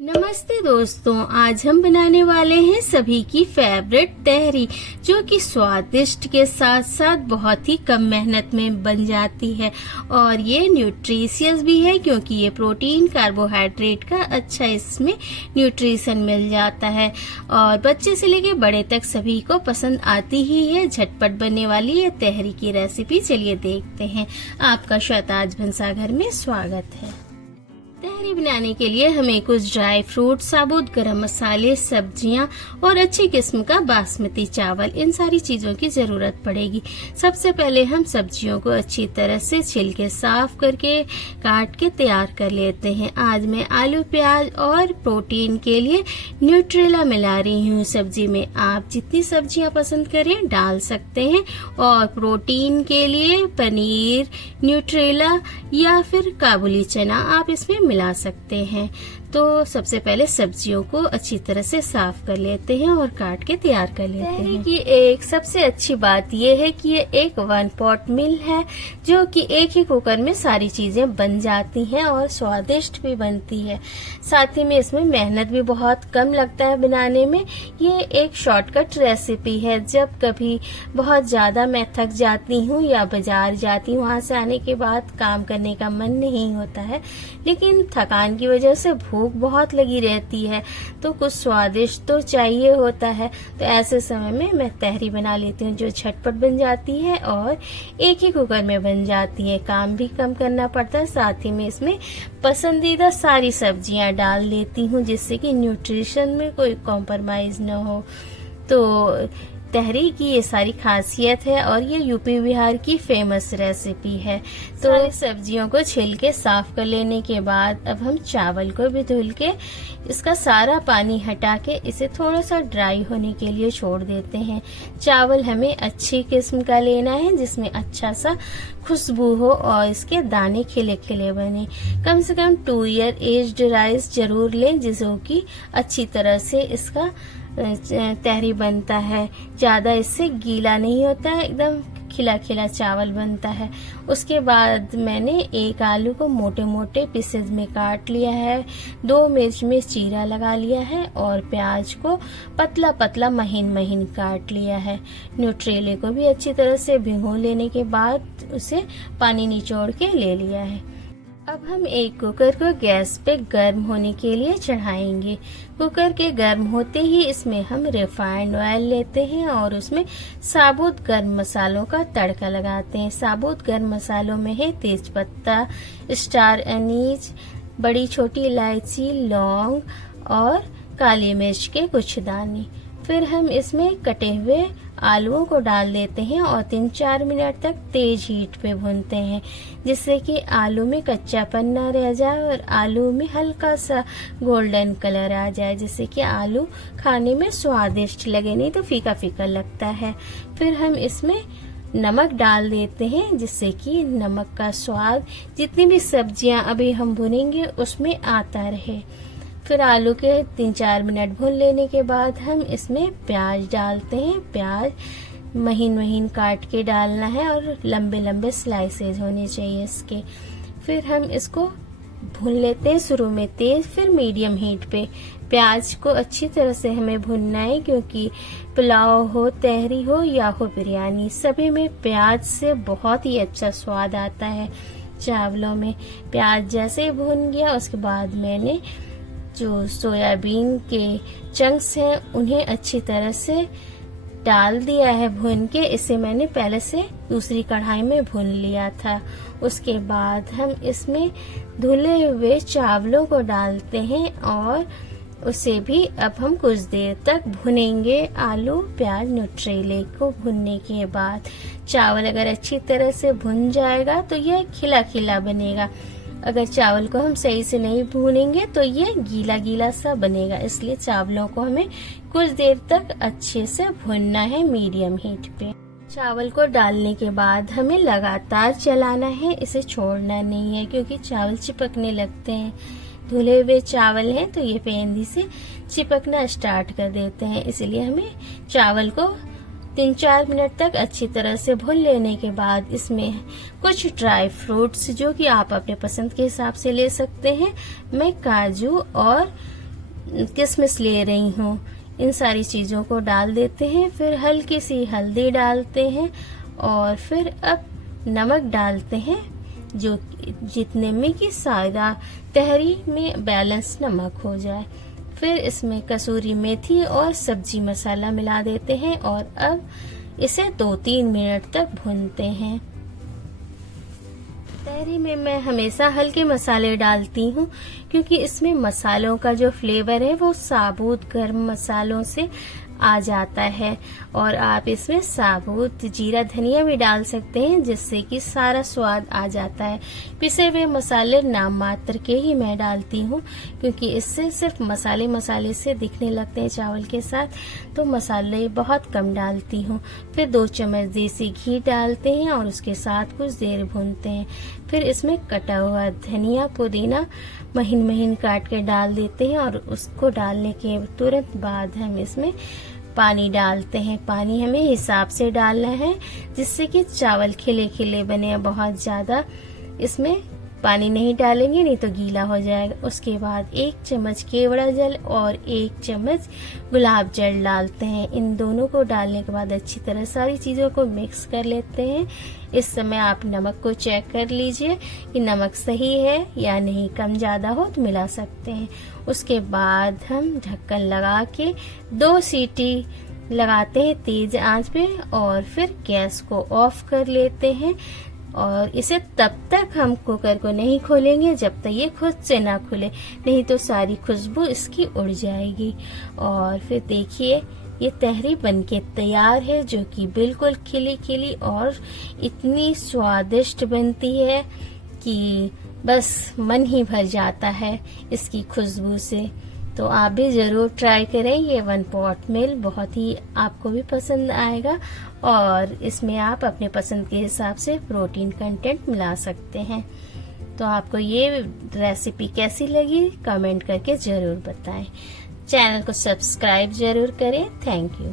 नमस्ते दोस्तों, आज हम बनाने वाले हैं सभी की फेवरेट तहरी, जो कि स्वादिष्ट के साथ साथ बहुत ही कम मेहनत में बन जाती है और ये न्यूट्रिशियस भी है क्योंकि ये प्रोटीन कार्बोहाइड्रेट का अच्छा इसमें न्यूट्रिशन मिल जाता है और बच्चे से लेके बड़े तक सभी को पसंद आती ही है। झटपट बनने वाली ये तहरी की रेसिपी चलिए देखते हैं। आपका शहताज भंसाघर में स्वागत है। तहरी बनाने के लिए हमें कुछ ड्राई फ्रूट, साबुत गरम मसाले, सब्जियां और अच्छी किस्म का बासमती चावल, इन सारी चीजों की जरूरत पड़ेगी। सबसे पहले हम सब्जियों को अच्छी तरह से छिल के साफ करके काट के तैयार कर लेते हैं। आज मैं आलू, प्याज और प्रोटीन के लिए न्यूट्रेला मिला रही हूँ सब्जी में। आप जितनी सब्जियां पसंद करें डाल सकते हैं और प्रोटीन के लिए पनीर, न्यूट्रेला या फिर काबुली चना आप इसमें मिला सकते हैं। तो सबसे पहले सब्जियों को अच्छी तरह से साफ कर लेते हैं और काट के तैयार कर लेते हैं। तहरी की एक सबसे अच्छी बात यह है कि ये एक वन पॉट मील है, जो कि एक ही कुकर में सारी चीजें बन जाती हैं और स्वादिष्ट भी बनती है। साथ ही में इसमें मेहनत भी बहुत कम लगता है बनाने में। ये एक शॉर्टकट रेसिपी है। जब कभी बहुत ज्यादा मैं थक जाती हूँ या बाजार जाती हूँ, वहां से आने के बाद काम करने का मन नहीं होता है, लेकिन थकान की वजह से भूख बहुत लगी रहती है, तो कुछ स्वादिष्ट तो चाहिए होता है। तो ऐसे समय में मैं तहरी बना लेती हूँ, जो झटपट बन जाती है और एक ही कुकर में बन जाती है। काम भी कम करना पड़ता है। साथ ही में इसमें पसंदीदा सारी सब्जियां डाल देती हूँ, जिससे कि न्यूट्रिशन में कोई कॉम्प्रोमाइज न हो। तो तहरी की ये सारी खासियत है और ये यूपी बिहार की फेमस रेसिपी है। तो सब्जियों को छिल के साफ कर लेने के बाद अब हम चावल को भी धुल के इसका सारा पानी हटा के इसे थोड़ा सा ड्राई होने के लिए छोड़ देते हैं। चावल हमें अच्छी किस्म का लेना है, जिसमें अच्छा सा खुशबू हो और इसके दाने खिले खिले बने। कम से कम 2 ईयर एज्ड राइस जरूर लें, जिसको कि अच्छी तरह से इसका तहरी बनता है। ज्यादा इससे गीला नहीं होता है, एकदम खिला खिला चावल बनता है। उसके बाद मैंने एक आलू को मोटे मोटे पीसेज में काट लिया है, 2 मिर्च में चीरा लगा लिया है और प्याज को पतला पतला महीन महीन काट लिया है। न्यूट्रेले को भी अच्छी तरह से भिगो लेने के बाद उसे पानी निचोड़ के ले लिया है। अब हम एक कुकर को गैस पे गर्म होने के लिए चढ़ाएंगे। कुकर के गर्म होते ही इसमें हम रिफाइंड ऑयल लेते हैं और उसमें साबुत गर्म मसालों का तड़का लगाते हैं। साबुत गर्म मसालों में है तेज पत्ता, स्टार अनीज, बड़ी छोटी इलायची, लौंग और काली मिर्च के कुछ दाने। फिर हम इसमें कटे हुए आलूओं को डाल देते हैं और 3-4 मिनट तक तेज हीट पे भूनते हैं, जिससे कि आलू में कच्चापन न रह जाए और आलू में हल्का सा गोल्डन कलर आ जाए, जिससे कि आलू खाने में स्वादिष्ट लगे, नहीं तो फीका फीका लगता है। फिर हम इसमें नमक डाल देते हैं, जिससे कि नमक का स्वाद जितनी भी सब्जियां अभी हम भुनेंगे उसमें आता रहे। फिर आलू के 3-4 मिनट भून लेने के बाद हम इसमें प्याज डालते हैं। प्याज महीन महीन काट के डालना है और लंबे लंबे स्लाइसेज होने चाहिए इसके। फिर हम इसको भून लेते हैं, शुरू में तेज फिर मीडियम हीट पे। प्याज को अच्छी तरह से हमें भूनना है, क्योंकि पुलाव हो, तहरी हो या हो बिरयानी, सभी में प्याज से बहुत ही अच्छा स्वाद आता है। चावलों में प्याज जैसे ही भून गया, उसके बाद मैंने जो सोयाबीन के चंक्स हैं उन्हें अच्छी तरह से डाल दिया है भून के। इसे मैंने पहले से दूसरी कढ़ाई में भून लिया था। उसके बाद हम इसमें धुले हुए चावलों को डालते हैं और उसे भी अब हम कुछ देर तक भुनेंगे। आलू, प्याज, न्यूट्रेले को भुनने के बाद चावल अगर अच्छी तरह से भुन जाएगा तो यह खिला खिला बनेगा। अगर चावल को हम सही से नहीं भूनेंगे तो ये गीला गीला सा बनेगा, इसलिए चावलों को हमें कुछ देर तक अच्छे से भूनना है मीडियम हीट पे। चावल को डालने के बाद हमें लगातार चलाना है, इसे छोड़ना नहीं है, क्योंकि चावल चिपकने लगते हैं। धुले हुए चावल हैं तो ये पेंदी से चिपकना स्टार्ट कर देते हैं, इसलिए हमें चावल को 3-4 मिनट तक अच्छी तरह से भून लेने के बाद इसमें कुछ ड्राई फ्रूट्स, जो कि आप अपने पसंद के हिसाब से ले सकते हैं। मैं काजू और किशमिश ले रही हूँ, इन सारी चीज़ों को डाल देते हैं। फिर हल्की सी हल्दी डालते हैं और फिर अब नमक डालते हैं, जो जितने में कि सादा तहरी में बैलेंस नमक हो जाए। फिर इसमें कसूरी मेथी और सब्जी मसाला मिला देते हैं और अब इसे 2-3 मिनट तक भूनते हैं। तहरी में मैं हमेशा हल्के मसाले डालती हूँ, क्योंकि इसमें मसालों का जो फ्लेवर है वो साबुत गर्म मसालों से आ जाता है। और आप इसमें साबुत जीरा धनिया भी डाल सकते हैं, जिससे कि सारा स्वाद आ जाता है। पिसे हुए मसाले नाम मात्र के ही मैं डालती हूँ, क्योंकि इससे सिर्फ मसाले मसाले से दिखने लगते हैं चावल के साथ, तो मसाले बहुत कम डालती हूँ। फिर 2 चम्मच देसी घी डालते हैं और उसके साथ कुछ देर भूनते हैं। फिर इसमें कटा हुआ धनिया पुदीना महीन महीन काट के डाल देते हैं और उसको डालने के तुरंत बाद हम इसमें पानी डालते हैं। पानी हमें हिसाब से डालना है, जिससे कि चावल खिले खिले बने। बहुत ज्यादा इसमें पानी नहीं डालेंगे, नहीं तो गीला हो जाएगा। उसके बाद 1 चम्मच केवड़ा जल और 1 चम्मच गुलाब जल डालते हैं। इन दोनों को डालने के बाद अच्छी तरह सारी चीजों को मिक्स कर लेते हैं। इस समय आप नमक को चेक कर लीजिए कि नमक सही है या नहीं, कम ज्यादा हो तो मिला सकते हैं। उसके बाद हम ढक्कन लगा के 2 सीटी लगाते हैं तेज आंच पे और फिर गैस को ऑफ कर लेते हैं। और इसे तब तक हम कुकर को नहीं खोलेंगे जब तक ये खुद से ना खुले, नहीं तो सारी खुशबू इसकी उड़ जाएगी। और फिर देखिए ये तहरी बनके तैयार है, जो कि बिल्कुल खिली खिली और इतनी स्वादिष्ट बनती है कि बस मन ही भर जाता है इसकी खुशबू से। तो आप भी जरूर ट्राई करें। ये 1 पॉट मील बहुत ही आपको भी पसंद आएगा और इसमें आप अपने पसंद के हिसाब से प्रोटीन कंटेंट मिला सकते हैं। तो आपको ये रेसिपी कैसी लगी कमेंट करके जरूर बताएं। चैनल को सब्सक्राइब जरूर करें। Thank you.